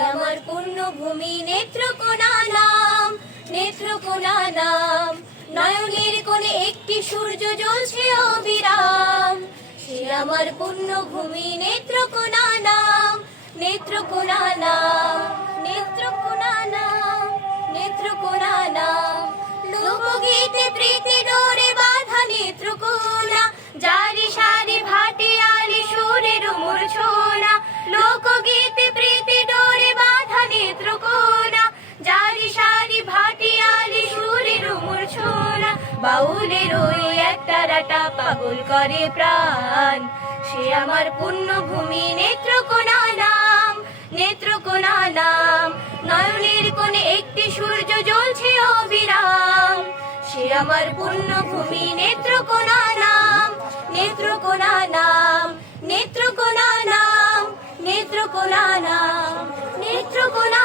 আমার পুণ্যভূমি নেত্রকোনা নাম, নেত্রকোনা নাম। নয়নের কোণে একটি সূর্য জ্বলছে অবিরাম। সে আমার পুণ্যভূমি নেত্রকোনা নাম, নেত্রকোনা নাম, নেত্রকোনা নাম, নেত্রকোনা নাম। লোকগীতে প্রীতি ডোরে বাঁধা নেত্রকোনা, জারি সারি ভাটিয়ালি সুরের মূর্ছনা। লোকগীতে প্রীতি ডোরে বাঁধা নেত্রকোনা, জারি সারি ভাটিয়ালি সুরের মূর্ছনা। বাউলের ওই একটা রাটা পাগল করে প্রাণ। সে আমার পুণ্যভূমি নেত্রকোনা নাম, নেত্রকোনা নাম। নয়নের কোণে একটি সূর্য জ্বলছে অবিরাম। সে আমার পুণ্যভূমি নেত্রকোনা নাম, নেত্রকোনা নাম, নেত্রকোনা নাম, নেত্রকোনা নাম, নেত্রকোনা